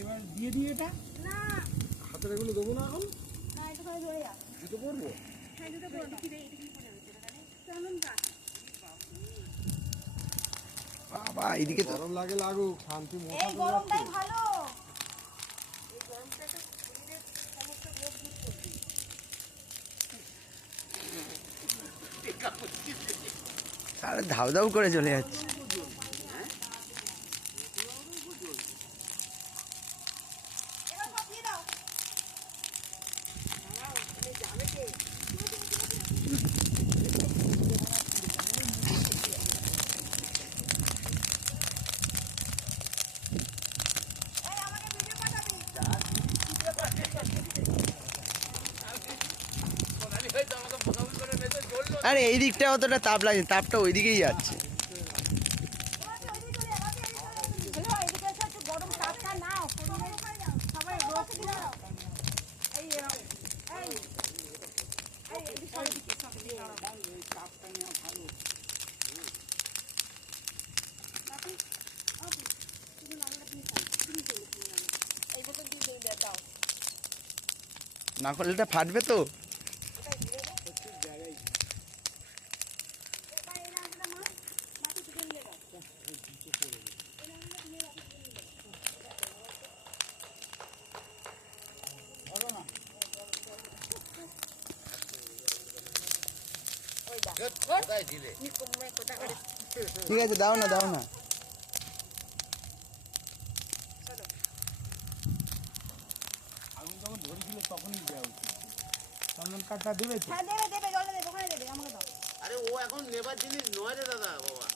এবার দিয়ে দিই এটা না হাতের এগুলো দেবো না এখন? না এটা করে ধরে যা জুতো পরবো? হ্যাঁ এটা তো এটা কি রে এটা কি পড়ে আছে এখানে চলুন না বাবা এদিকে তো গরম লাগে লাগুক, শান্তি এই মশা তো গরমটাই যাচ্ছে। ভালো এই গরমটা তো শরীরের সমস্ত রোগ দূর করবে আরে ধাউ ধাউ করে চলে যাচ্ছে। এবার সব দিয়ে দাও এই আমাকে ভিডিও পাঠাবি আরে এই দিকটা অতটা তাপ লাগে, তাপটা ওই দিকেই যাচ্ছে। এদিকে এসে একটু গরম চাপটা নাও সবাই রোদ দাও এই এই এই এদিকে সব দিকে সব দিকে দাও এই চাপটা নেওয়া ভালো বাপি বাপি তুমি নামটা তুমি খাও তুমি চলে এই বোতল দিয়ে দিয়ে দাও না করলে এটা ফাটবে তো। জায়গায় এবার এই নামটা মা মাটি থেকে নিয়ে দাও এই নামটা নিয়ে দাও ধরো না কোথায় দিলে? ঠিক আছে, দাও না দাও না। আগুন যখন ধরেছিল তখনই দেওয়া উচিত। চন্দন কাঠটা দেবে তো? হ্যাঁ দেবে দেবে জলে দেবে ওখানে দেবে আমাকে দাও আরে ও এখন নেবার জিনিস নয় রে দাদা বাবা।